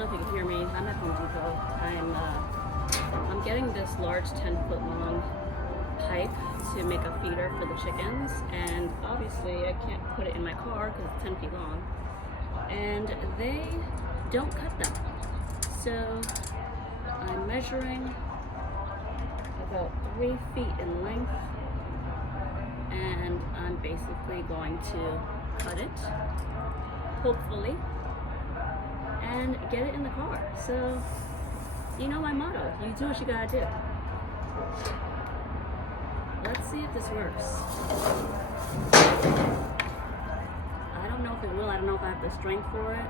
know if you can hear me. I'm at Home Depot. I'm getting this large 10-foot long pipe to make a feeder for the chickens, and obviously I can't put it in my car because it's 10 feet long, and they don't cut them. So I'm measuring about 3 feet in length, and I'm basically going to cut it, hopefully, and get it in the car. So, you know my motto, you do what you gotta do. Let's see if this works. I don't know if it will. I don't know if I have the strength for it.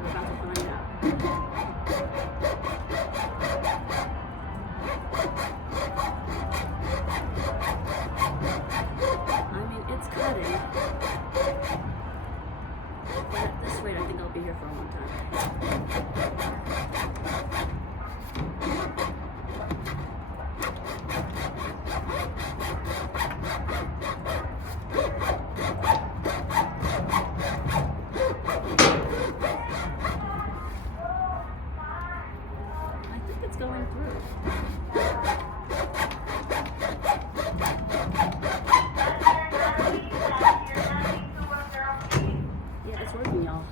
We're about to find out. I mean, it's cutting. But at this rate, I think I'll be here for a long time. Going through. Yeah, it's working, y'all.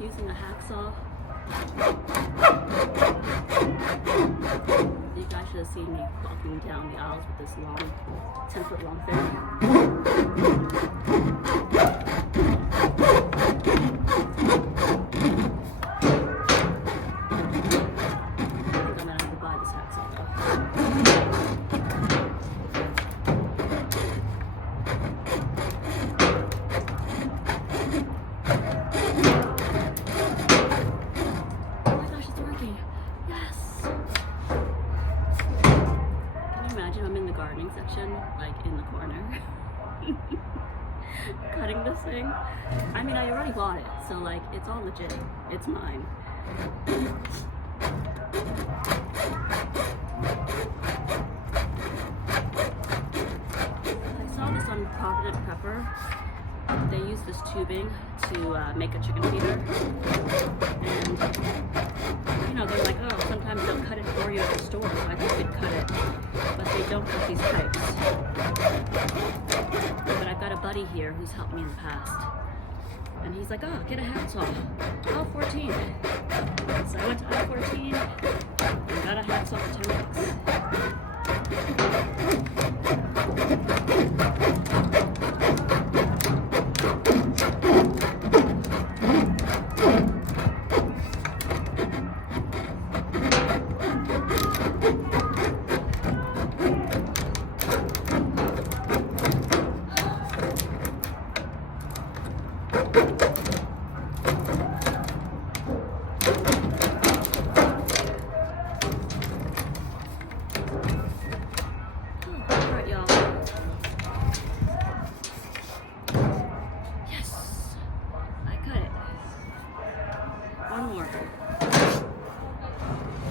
Using a hacksaw. You guys should have seen me walking down the aisles with this long, 10-foot long thing. Section, like in the corner, cutting this thing. I mean, I already bought it, so like it's all legit. It's mine. I saw this on Provident Pepper. They use this tubing to make a chicken feeder, and you know, they're like, oh, sometimes they'll cut it for you at the store, so I think they'd cut it, but they don't cut these pipes. But I've got a buddy here who's helped me in the past, and he's like, oh, get a hacksaw, aisle 14. So I went to aisle 14 and got a hacksaw for $10.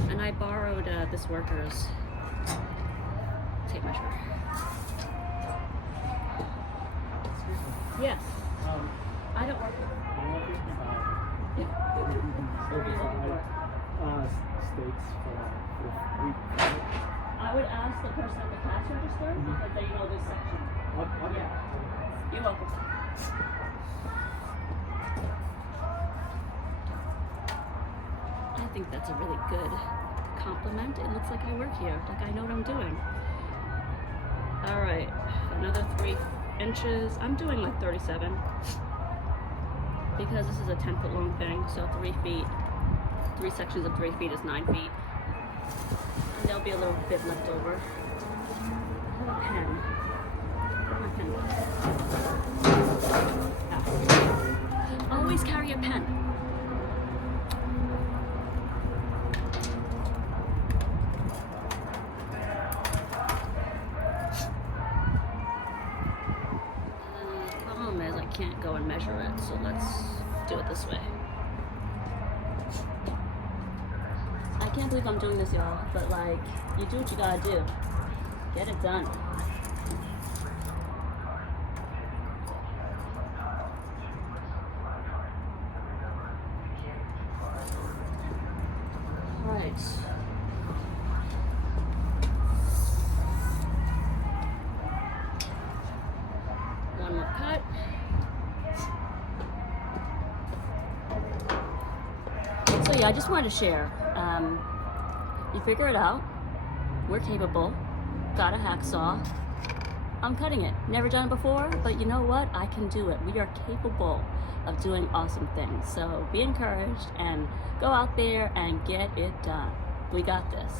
And I borrowed this worker's tape measure. Yes. I don't work here. Yeah. Where are you looking for? States for week. I would ask the person at the cash register because they know this section. Okay. You're welcome. I think that's a really good compliment. It looks like I work here, like I know what I'm doing. All right, another 3 inches. I'm doing like 37 because this is a 10-foot long thing, so 3 feet, 3 sections of 3 feet is 9 feet. And there'll be a little bit left over. I have a pen. Where's my pen? Always carry a pen. Can't go and measure it, so let's do it this way. I can't believe I'm doing this, y'all, but like, you do what you gotta do. Get it done. One more cut. So yeah, I just wanted to share. You figure it out. We're capable. Got a hacksaw. I'm cutting it. Never done it before, but you know what? I can do it. We are capable of doing awesome things. So be encouraged and go out there and get it done. We got this.